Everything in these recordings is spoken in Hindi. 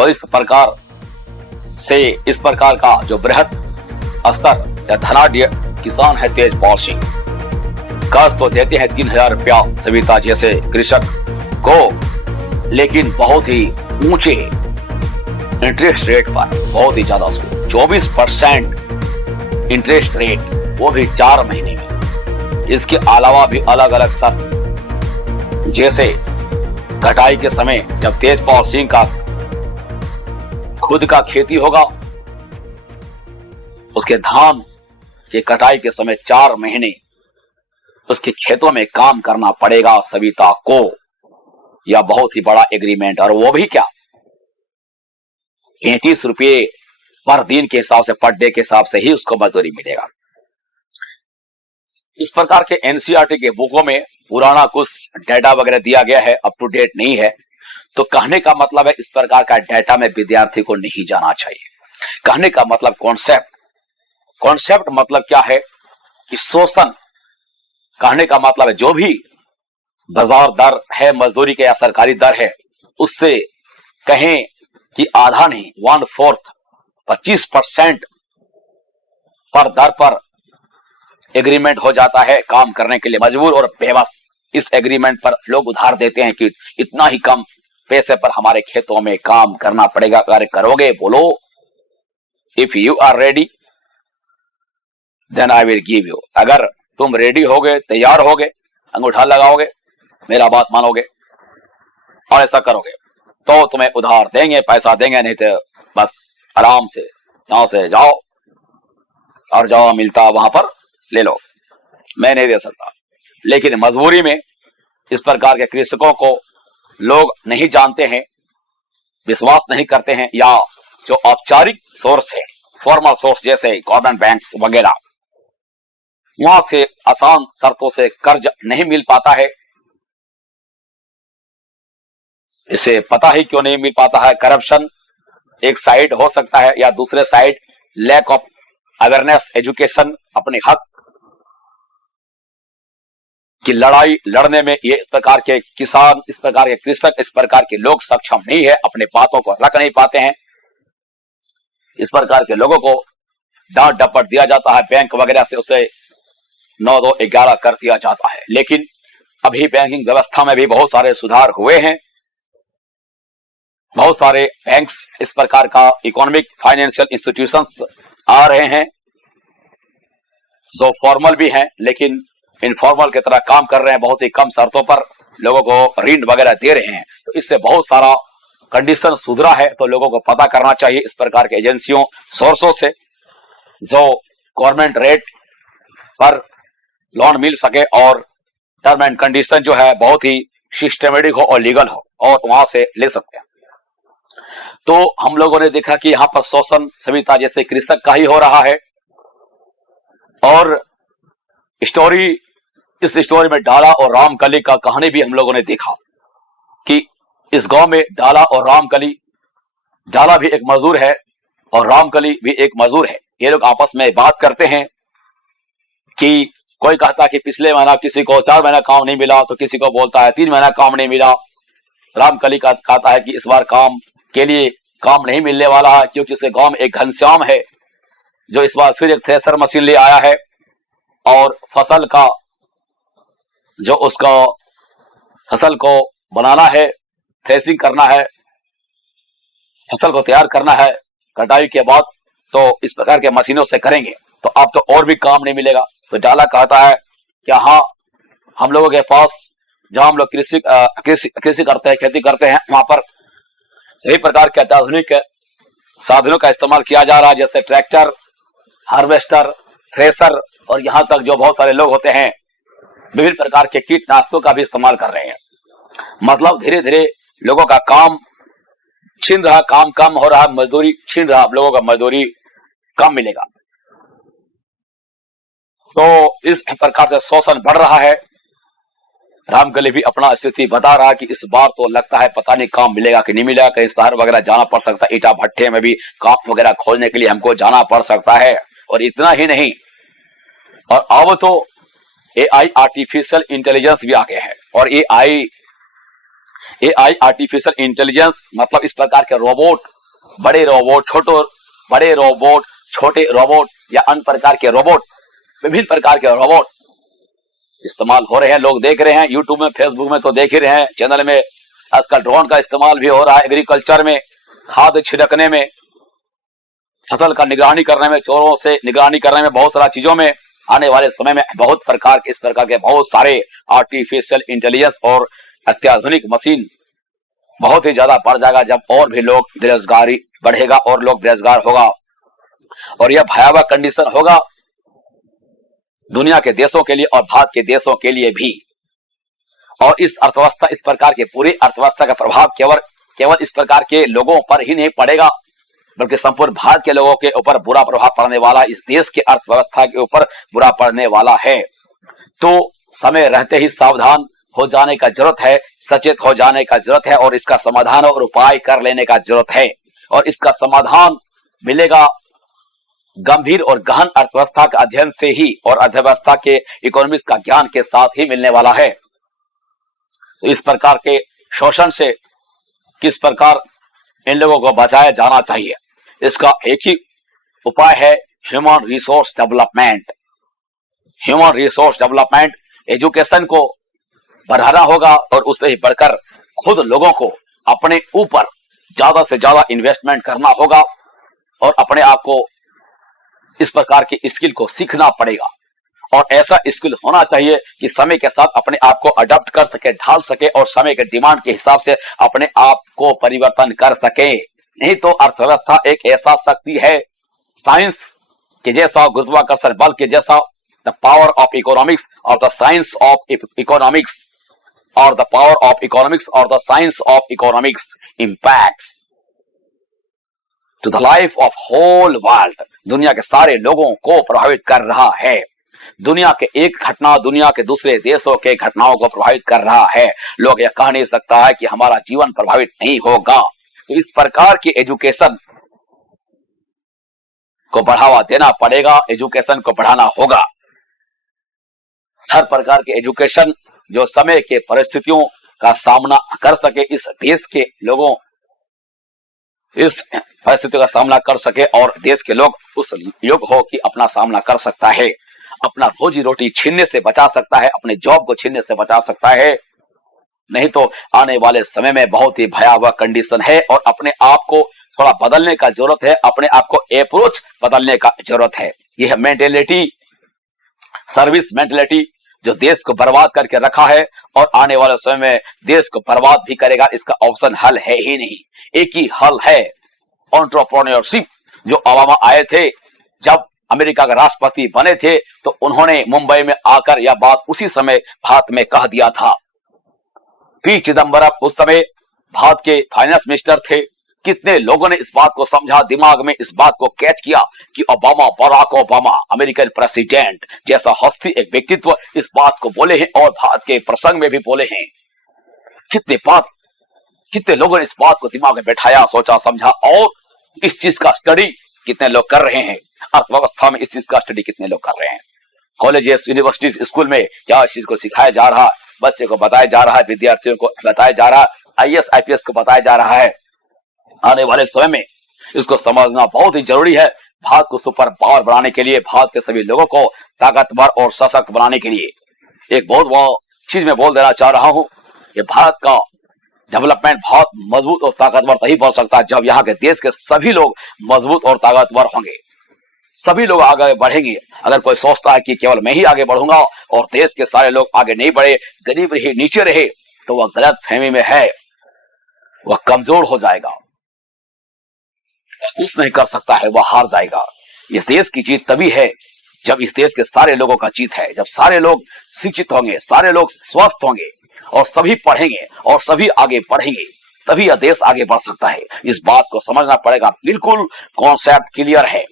तो इस प्रकार का जो बृहद स्तर या धनाढ्य किसान है तेजपाल सिंह, कर्ज तो देते हैं 3000 रुपया सविता जैसे कृषक को, लेकिन बहुत ही ऊंचे इंटरेस्ट रेट पर, बहुत ही ज्यादा 24% इंटरेस्ट रेट, वो भी 4 महीने में। इसके अलावा भी अलग अलग शर्त, जैसे कटाई के समय जब तेजपाल सिंह का खुद का खेती होगा, उसके धान के कटाई के समय 4 महीने उसके खेतों में काम करना पड़ेगा सविता को। यह बहुत ही बड़ा एग्रीमेंट, और वो भी क्या 35 रुपये पर दिन के हिसाब से, पर डे के हिसाब से ही उसको मजदूरी मिलेगा। इस प्रकार के एनसीईआरटी के बुकों में पुराना कुछ डाटा वगैरह दिया गया है, अप टू डेट नहीं है। तो कहने का मतलब है इस प्रकार का डाटा में विद्यार्थी को नहीं जाना चाहिए। कहने का मतलब कॉन्सेप्ट मतलब क्या है कि शोषण, कहने का मतलब है जो भी बाजार दर है मजदूरी के या सरकारी दर है, उससे कहें कि आधा नहीं 1/4 25% पर दर पर एग्रीमेंट हो जाता है काम करने के लिए मजबूर और बेबस। इस एग्रीमेंट पर लोग उधार देते हैं कि इतना ही कम पैसे पर हमारे खेतों में काम करना पड़ेगा, अगर करोगे बोलो, if you are ready then I will give you. अगर तुम रेडी होगे, तैयार होगे, अंगूठा लगाओगे, मेरा बात मानोगे और ऐसा करोगे तो तुम्हें उधार देंगे, पैसा देंगे, नहीं तो बस आराम से यहां से जाओ और जहां मिलता वहां पर ले लो, मैं नहीं दे सकता। लेकिन मजबूरी में इस प्रकार के कृषकों को लोग नहीं जानते हैं, विश्वास नहीं करते हैं, या जो औपचारिक सोर्स है, फॉर्मल सोर्स जैसे गवर्नमेंट बैंक्स वगैरह, वहां से आसान शर्तों से कर्ज नहीं मिल पाता है। इसे पता ही क्यों नहीं मिल पाता है, करप्शन एक साइड हो सकता है, या दूसरे side lack of awareness, education, अपने हक की लड़ाई लड़ने में ये प्रकार के किसान, इस प्रकार के कृषक, इस प्रकार के लोग सक्षम नहीं है, अपने बातों को रख नहीं पाते हैं। इस प्रकार के लोगों को डांट डपट दिया जाता है, बैंक वगैरह से उसे 9-2-11 कर दिया जाता है। लेकिन अभी बैंकिंग व्यवस्था में भी बहुत सारे सुधार हुए हैं, बहुत सारे बैंक्स, इस प्रकार का इकोनॉमिक फाइनेंशियल इंस्टीट्यूशंस आ रहे हैं जो फॉर्मल भी हैं लेकिन इनफॉर्मल की तरह काम कर रहे हैं, बहुत ही कम शर्तों पर लोगों को ऋण वगैरह दे रहे हैं। तो इससे बहुत सारा कंडीशन सुधरा है, तो लोगों को पता करना चाहिए इस प्रकार के एजेंसियों, सोर्सों से, जो गवर्नमेंट रेट पर लोन मिल सके और टर्म एंड कंडीशन जो है बहुत ही सिस्टमेटिक हो और लीगल हो, और वहां से ले सकते हैं। तो हम लोगों ने देखा कि यहां पर शोषण सविता जैसे कृषक का ही हो रहा है, और इस स्टोरी में डाला और रामकली का कहानी भी हम लोगों ने देखा कि इस गांव में डाला और रामकली, डाला भी एक मजदूर है और रामकली भी एक मजदूर है। ये लोग आपस में बात करते हैं कि कोई कहता कि पिछले महीना किसी को 4 महीना काम नहीं मिला, तो किसी को बोलता है 3 महीना काम नहीं मिला। रामकली का कहता है कि इस बार काम के लिए काम नहीं मिलने वाला है, क्योंकि उसे गांव में एक घनश्याम है जो इस बार फिर एक थ्रेसर मशीन ले आया है, और फसल का जो उसका फसल को बनाना है, थ्रेसिंग करना है, फसल को तैयार करना है कटाई के बाद, तो इस प्रकार के मशीनों से करेंगे, तो अब तो और भी काम नहीं मिलेगा। तो डाला कहता है कि हाँ, हम लोगों के पास जहां हम लोग कृषि करते हैं, खेती करते हैं, वहां पर सभी प्रकार के अत्याधुनिक साधनों का इस्तेमाल किया जा रहा है, जैसे ट्रैक्टर, हार्वेस्टर, थ्रेसर, और यहाँ तक जो बहुत सारे लोग होते हैं विभिन्न प्रकार के कीटनाशकों का भी इस्तेमाल कर रहे हैं। मतलब धीरे धीरे लोगों का काम छीन रहा, काम कम हो रहा, मजदूरी छीन रहा, लोगों का मजदूरी कम मिलेगा। तो इस प्रकार से शोषण बढ़ रहा है। रामकली भी अपना स्थिति बता रहा कि इस बार तो लगता है पता नहीं काम मिलेगा कि नहीं मिलेगा, कहीं शहर वगैरह जाना पड़ सकता है, ईटा भट्टे में भी काम वगैरह खोलने के लिए हमको जाना पड़ सकता है। और इतना ही नहीं, और अब तो एआई, आर्टिफिशियल इंटेलिजेंस भी आ गया है, और AI आर्टिफिशियल इंटेलिजेंस मतलब इस प्रकार के रोबोट, बड़े रोबोट, छोटे रोबोट या अन्य प्रकार के रोबोट, विभिन्न प्रकार के रोबोट इस्तेमाल हो रहे हैं। लोग देख रहे हैं यूट्यूब में, फेसबुक में तो देख ही रहे हैं, चैनल में। आजकल ड्रोन का इस्तेमाल भी हो रहा है एग्रीकल्चर में, खाद छिड़कने में, फसल का निगरानी करने में, चोरों से निगरानी करने में, बहुत सारा चीजों में। आने वाले समय में बहुत प्रकार इस प्रकार के बहुत सारे आर्टिफिशियल इंटेलिजेंस और अत्याधुनिक मशीन बहुत ही ज्यादा बढ़ जाएगा, जब और भी लोग बेरोजगारी बढ़ेगा और लोग बेरोजगार होगा, और यह भयावह कंडीशन होगा दुनिया के देशों के लिए और भारत के देशों के लिए भी। और इस अर्थव्यवस्था, इस प्रकार के पूरी अर्थव्यवस्था का प्रभाव केवल इस प्रकार के लोगों पर ही नहीं पड़ेगा, बल्कि संपूर्ण भारत के लोगों के ऊपर बुरा प्रभाव पड़ने वाला, इस देश के अर्थव्यवस्था के ऊपर बुरा पड़ने वाला है। तो समय रहते ही सावधान हो जाने का जरूरत है, सचेत हो जाने का जरूरत है, और इसका समाधान और उपाय कर लेने का जरूरत है। और इसका समाधान मिलेगा गंभीर और गहन अर्थव्यवस्था का अध्ययन से ही, और अर्थव्यवस्था के इकोनॉमिक्स का ज्ञान के साथ ही मिलने वाला है। तो इस प्रकार के शोषण से किस प्रकार इन लोगों को बचाया जाना चाहिए, इसका एक ही उपाय है human resource development. Human resource development, education को बढ़ाना होगा, और उससे ही बढ़कर खुद लोगों को अपने ऊपर ज्यादा से ज्यादा इन्वेस्टमेंट करना होगा, और अपने आप को इस प्रकार की स्किल को सीखना पड़ेगा। और ऐसा स्किल होना चाहिए कि समय के साथ अपने आप को अडॉप्ट कर सके, ढाल सके, और समय के डिमांड के हिसाब से अपने आप को परिवर्तन कर सके। नहीं तो अर्थव्यवस्था एक ऐसा शक्ति है, साइंस के जैसा, गुरुत्वाकर्षण बल के जैसा, द पावर ऑफ इकोनॉमिक्स और द साइंस ऑफ इकोनॉमिक्स, और द पावर ऑफ इकोनॉमिक्स और the science of economics impacts to the life of whole world. दुनिया के सारे लोगों को प्रभावित कर रहा है। दुनिया के एक घटना दुनिया के दूसरे देशों के घटनाओं को प्रभावित कर रहा है। लोग यह कह नहीं सकता है कि हमारा जीवन प्रभावित नहीं होगा। तो इस प्रकार की एजुकेशन को बढ़ावा देना पड़ेगा, एजुकेशन को बढ़ाना होगा। हर प्रकार के एजुकेशन जो समय के परिस्थितियों का सामना कर सके, इस देश के लोगों इस परिस्थितियों का सामना कर सके, और देश के लोग उस योग्य हो कि अपना सामना कर सकता है, अपना रोजी रोटी छीनने से बचा सकता है, अपने जॉब को छीनने से बचा सकता है। नहीं तो आने वाले समय में बहुत ही भयावह कंडीशन है, और अपने आप को थोड़ा बदलने का जरूरत है, अपने आप को अप्रोच बदलने का जरूरत है। यह मेंटेलिटी, सर्विस मेंटेलिटी जो देश को बर्बाद करके रखा है, और आने वाले समय में देश को बर्बाद भी करेगा, इसका ऑप्शन हल है ही नहीं। एक ही हल है एंटरप्रेन्योरशिप। जो ओबामा आए थे, जब अमेरिका का राष्ट्रपति बने थे, तो उन्होंने मुंबई में आकर यह बात उसी समय भारत में कह दिया था। पी चिदंबरम उस समय भारत के फाइनेंस मिनिस्टर थे। कितने लोगों ने इस बात को समझा, दिमाग में इस बात को कैच किया कि Obama, Barack Obama, American president जैसा हस्ती, एक व्यक्तित्व इस बात को बोले हैं, और भारत के प्रसंग में भी बोले हैं। कितने लोगों ने इस बात को दिमाग में बैठाया, सोचा, समझा, और इस चीज का स्टडी कितने लोग कर रहे हैं। अर्थव्यवस्था में इस चीज का स्टडी कितने लोग कर रहे हैं। कॉलेजेस, यूनिवर्सिटीज, स्कूल में क्या इस चीज को सिखाया जा रहा है, बच्चे को बताया जा रहा है, विद्यार्थियों को बताया जा रहा है, IAS IPS को बताया जा रहा है। आने वाले समय में इसको समझना बहुत ही जरूरी है। भारत को सुपर पावर बनाने के लिए, भारत के सभी लोगों को ताकतवर और सशक्त बनाने के लिए एक बहुत बड़ा चीज मैं बोल देना चाह रहा हूं कि भारत का डेवलपमेंट बहुत मजबूत और ताकतवर तभी बढ़ सकता है जब यहाँ के देश के सभी लोग मजबूत और ताकतवर होंगे, सभी लोग आगे बढ़ेंगे। अगर कोई सोचता है कि केवल मैं ही आगे बढ़ूंगा और देश के सारे लोग आगे नहीं बढ़े, गरीब रहे, नीचे रहे, तो वह गलत फहमी में है, वह कमजोर हो जाएगा, कुछ नहीं कर सकता है, वह हार जाएगा। इस देश की जीत तभी है जब इस देश के सारे लोगों का जीत है, जब सारे लोग शिक्षित होंगे, सारे लोग स्वस्थ होंगे, और सभी पढ़ेंगे और सभी आगे बढ़ेंगे, तभी यह देश आगे बढ़ सकता है। इस बात को समझना पड़ेगा। बिल्कुल कॉन्सेप्ट क्लियर है।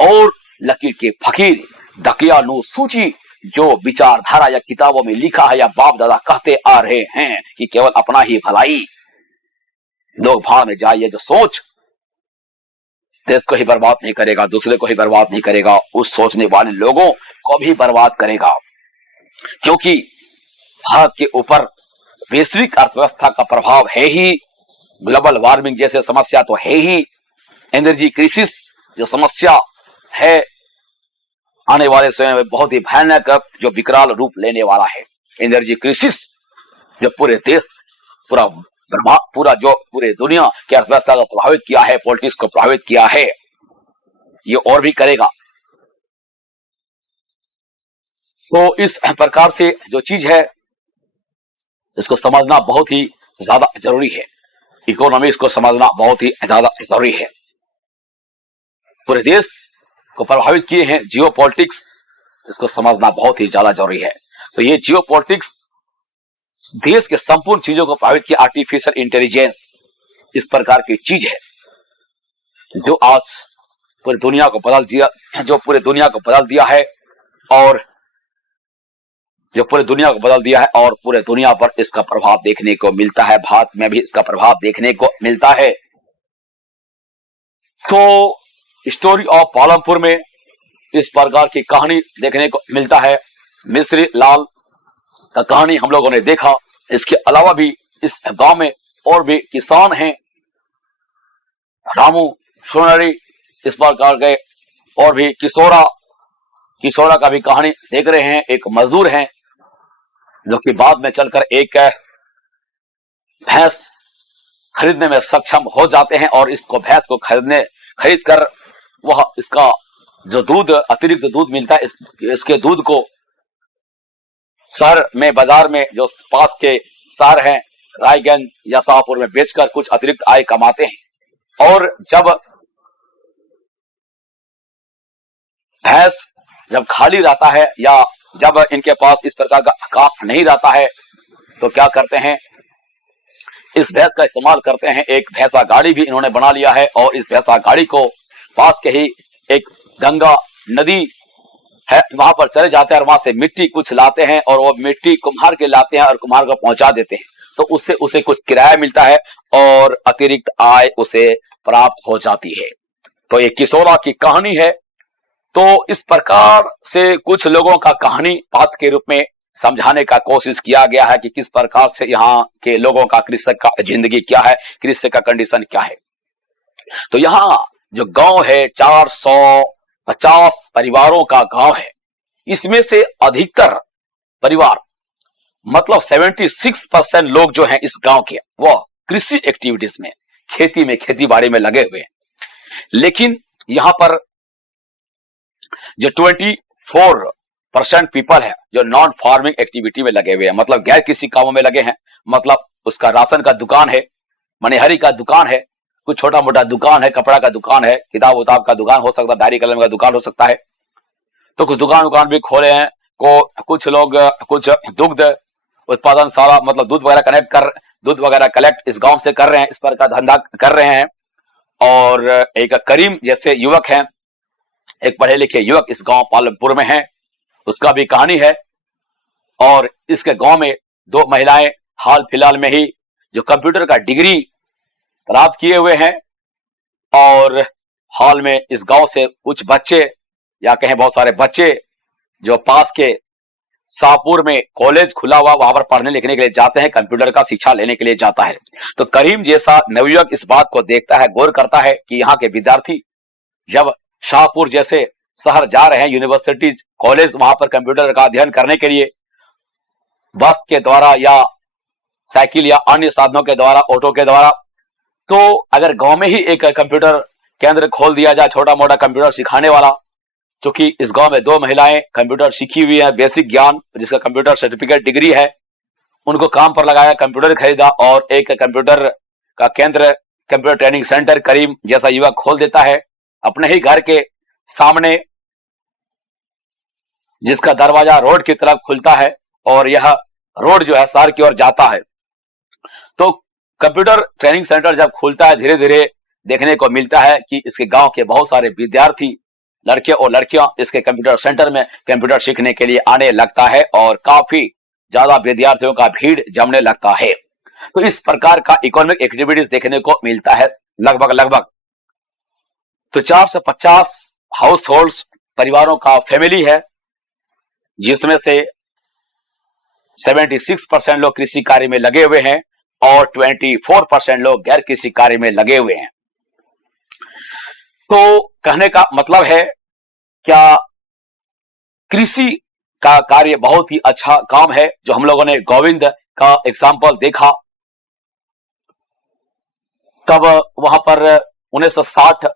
और लकीर के फकीर दकियानूसूची जो विचारधारा या किताबों में लिखा है या बाप दादा कहते आ रहे हैं कि केवल अपना ही भलाई, लोग भाड़ में जाए, ये जो सोच देश को ही बर्बाद नहीं करेगा, दूसरे को ही बर्बाद नहीं करेगा, उस सोचने वाले लोगों को भी बर्बाद करेगा। क्योंकि भारत के ऊपर वैश्विक अर्थव्यवस्था का प्रभाव है ही, ग्लोबल वार्मिंग जैसे समस्या तो है ही, एनर्जी क्राइसिस जो समस्या है आने वाले समय में बहुत ही भयानक जो विकराल रूप लेने वाला है। एनर्जी क्राइसिस जो पूरे देश, पूरा जो पूरे दुनिया की अर्थव्यवस्था को प्रभावित किया है, पॉलिटिक्स को प्रभावित किया है, ये और भी करेगा। तो इस प्रकार से जो चीज है इसको समझना बहुत ही ज्यादा जरूरी है। इकोनॉमिक्स को समझना बहुत ही ज्यादा जरूरी है। पूरे देश को प्रभावित किए हैं जियो पॉलिटिक्स, इसको समझना बहुत ही ज्यादा जरूरी है। तो ये जियो पॉलिटिक्स देश के संपूर्ण चीजों को प्रभावित किया। आर्टिफिशियल इंटेलिजेंस इस प्रकार की चीज है जो आज पूरी दुनिया को बदल दिया, जो पूरे दुनिया को बदल दिया है और पूरे दुनिया पर इसका प्रभाव देखने को मिलता है। भारत में भी इसका प्रभाव देखने को मिलता है। तो स्टोरी ऑफ पालमपुर में इस प्रकार की कहानी देखने को मिलता है। मिस्री लाल का कहानी हम लोगों ने देखा। इसके अलावा भी इस गांव में और भी किसान हैं, रामू सोनारी इस प्रकार के, और भी किशोरा का भी कहानी देख रहे हैं। एक मजदूर हैं जो कि बाद में चलकर एक भैंस खरीदने में सक्षम हो जाते हैं और इसको भैंस को खरीद कर वह इसका जो दूध, अतिरिक्त दूध मिलता है, इसके दूध को शहर में, बाजार में जो पास के शहर हैं रायगंज या शाहपुर में बेचकर कुछ अतिरिक्त आय कमाते हैं। और जब भैंस जब खाली रहता है या जब इनके पास इस प्रकार का काम नहीं रहता है तो क्या करते हैं, इस भैंस का इस्तेमाल करते हैं। एक भैंसा गाड़ी भी इन्होंने बना लिया है और इस भैंसा गाड़ी को पास के ही एक गंगा नदी है वहां पर चले जाते हैं और वहां से मिट्टी कुछ लाते हैं और वो मिट्टी कुम्हार के लाते हैं और कुम्हार को पहुंचा देते हैं। तो उससे उसे कुछ किराया मिलता है और अतिरिक्त आय उसे प्राप्त हो जाती है। तो ये किशोरा की कहानी है। तो इस प्रकार से कुछ लोगों का कहानी पात्र के रूप में समझाने का कोशिश किया गया है कि किस प्रकार से यहाँ के लोगों का, कृषक का जिंदगी क्या है, कृषक का कंडीशन क्या है। तो यहाँ जो गांव है 450 परिवारों का गांव है। इसमें से अधिकतर परिवार मतलब 76% लोग जो हैं इस गांव के, वो कृषि एक्टिविटीज में, खेती में, खेती बाड़ी में लगे हुए हैं। लेकिन यहाँ पर जो 24% पीपल है जो नॉन फार्मिंग एक्टिविटी में लगे हुए हैं, मतलब गैर कृषि कामों में लगे हैं। मतलब उसका राशन का दुकान है, मनिहारी का दुकान है, कुछ छोटा मोटा दुकान है, कपड़ा का दुकान है, किताब उताब का दुकान हो सकता है, डायरी कलम का दुकान हो सकता है। तो कुछ दुकान भी खोले हैं। कुछ लोग कुछ दुग्ध उत्पादन सारा, मतलब दूध वगैरह कलेक्ट इस गांव से कर रहे हैं, इस पर का धंधा कर रहे हैं। और एक करीम जैसे युवक हैं, एक पढ़े लिखे युवक इस गांव पालमपुर में है, उसका भी कहानी है। और इसके गांव में 2 महिलाएं हाल फिलहाल में ही जो कंप्यूटर का डिग्री प्राप्त किए हुए हैं। और हाल में इस गांव से कुछ बच्चे, या कहें बहुत सारे बच्चे, जो पास के शाहपुर में कॉलेज खुला हुआ वहां पर पढ़ने लिखने के लिए जाते हैं, कंप्यूटर का शिक्षा लेने के लिए जाता है। तो करीम जैसा नवयुवक इस बात को देखता है, गौर करता है कि यहाँ के विद्यार्थी जब शाहपुर जैसे शहर जा रहे हैं, यूनिवर्सिटी कॉलेज, वहां पर कंप्यूटर का अध्ययन करने के लिए बस के द्वारा या साइकिल या अन्य साधनों के द्वारा, ऑटो के द्वारा, तो अगर गांव में ही एक कंप्यूटर केंद्र खोल दिया जाए, छोटा मोटा कंप्यूटर सिखाने वाला, क्योंकि इस गांव में 2 महिलाएं कंप्यूटर सीखी हुई है, बेसिक ज्ञान जिसका कंप्यूटर सर्टिफिकेट डिग्री है, उनको काम पर लगाया, कंप्यूटर खरीदा और एक कंप्यूटर का केंद्र, कंप्यूटर ट्रेनिंग सेंटर करीम जैसा युवक खोल देता है अपने ही घर के सामने, जिसका दरवाजा रोड की तरफ खुलता है और यह रोड जो है शहर की ओर जाता है। तो कंप्यूटर ट्रेनिंग सेंटर जब खुलता है, धीरे धीरे देखने को मिलता है कि इसके गांव के बहुत सारे विद्यार्थी, लड़के और लड़कियां इसके कंप्यूटर सेंटर में कंप्यूटर सीखने के लिए आने लगता है और काफी ज्यादा विद्यार्थियों का भीड़ जमने लगता है। तो इस प्रकार का इकोनॉमिक एक्टिविटीज देखने को मिलता है लगभग। तो 450 हाउस होल्ड परिवारों का फैमिली है, जिसमें से 76% लोग कृषि कार्य में लगे हुए हैं और 24% लोग गैर कृषि कार्य में लगे हुए हैं। तो कहने का मतलब है क्या कृषि का कार्य बहुत ही अच्छा काम है। जो हम लोगों ने गोविंद का एग्जाम्पल देखा, तब वहां पर 1960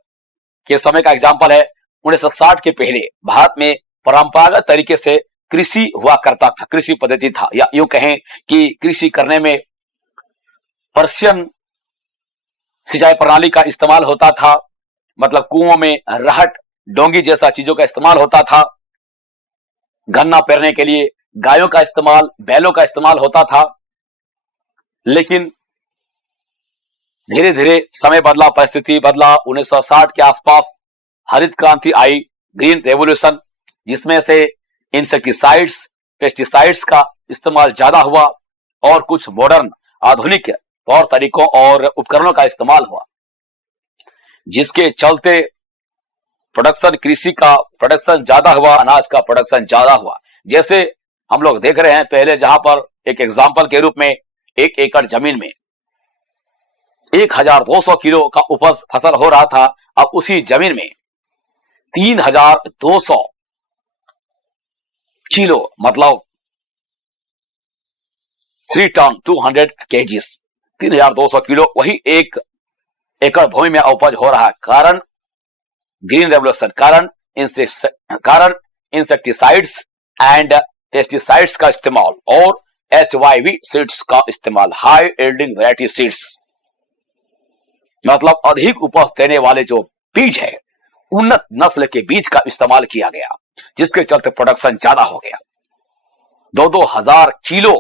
के समय का एग्जाम्पल है। 1960 के पहले भारत में परंपरागत तरीके से कृषि हुआ करता था, कृषि पद्धति था, या यूं कहें कि कृषि करने में पर्शियन सिंचाई प्रणाली का इस्तेमाल होता था। मतलब कुओं में रहट, डोंगी जैसा चीजों का इस्तेमाल होता था। गन्ना पेरने के लिए गायों का इस्तेमाल, बैलों का इस्तेमाल होता था। लेकिन धीरे धीरे समय बदला, परिस्थिति बदला। 1960 के आसपास हरित क्रांति आई, ग्रीन रेवोल्यूशन, जिसमें से इंसेक्टिसाइड्स, पेस्टिसाइड्स का इस्तेमाल ज्यादा हुआ और कुछ मॉडर्न आधुनिक तौर तरीकों और उपकरणों का इस्तेमाल हुआ, जिसके चलते प्रोडक्शन, कृषि का प्रोडक्शन ज्यादा हुआ, अनाज का प्रोडक्शन ज्यादा हुआ। जैसे हम लोग देख रहे हैं, पहले जहां पर एक एग्जाम्पल के रूप में 1 एकड़ जमीन में 1200 किलो का उपज फसल हो रहा था, अब उसी जमीन में 3200 किलो, मतलब 3 टन 200 kgs, 3200 किलो वही 1 एकड़ भूमि में उपज हो रहा है। कारण ग्रीन रेवोल्यूशन, कारण इंसेक्टिसाइड्स एंड पेस्टिसाइड्स का इस्तेमाल और HYV सीड्स का इस्तेमाल, हाई यील्डिंग वैरायटी सीड्स, मतलब अधिक उपज देने वाले जो बीज है, उन्नत नस्ल के बीज का इस्तेमाल किया गया, जिसके चलते प्रोडक्शन ज्यादा हो गया। 2-2 हजार किलो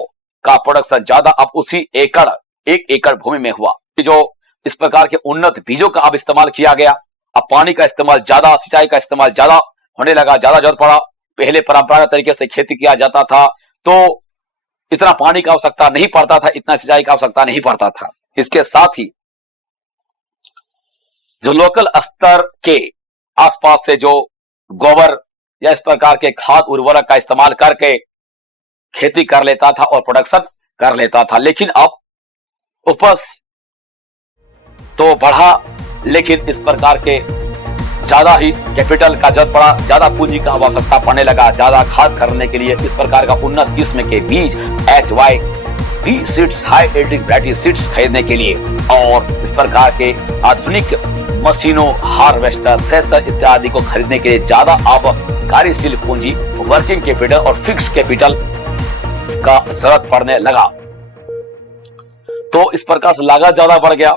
का प्रोडक्शन ज्यादा अब उसी 1 एकड़ भूमि में हुआ। जो इस प्रकार के उन्नत बीजों का अब इस्तेमाल किया गया, अब पानी का इस्तेमाल ज्यादा, सिंचाई का इस्तेमाल ज्यादा होने लगा, ज्यादा जरूरत पड़ा। पहले परंपरागत तरीके से खेती किया जाता था तो इतना पानी का आवश्यकता नहीं पड़ता था, इतना सिंचाई का आवश्यकता नहीं पड़ता था। इसके साथ ही जो लोकल स्तर के आसपास से जो गोबर या इस प्रकार के खाद उर्वरक का इस्तेमाल करके खेती कर लेता था और प्रोडक्शन कर लेता था। लेकिन अब उपज तो बढ़ा, लेकिन इस प्रकार के ज्यादा ही कैपिटल का जरूरत पड़ा, ज्यादा पूंजी का आवश्यकता पड़ने लगा, ज्यादा खाद करने के लिए इस प्रकार का उन्नत किस्म के बीज HYV seeds, high yielding variety seeds खरीदने के लिए, और इस प्रकार के आधुनिक मशीनों, हार्वेस्टर, थ्रेशर इत्यादि को खरीदने के लिए ज्यादा अब कार्यशील पूंजी, वर्किंग कैपिटल और फिक्स कैपिटल का जरूरत पड़ने लगा। तो इस प्रकार से लागत ज्यादा बढ़ गया।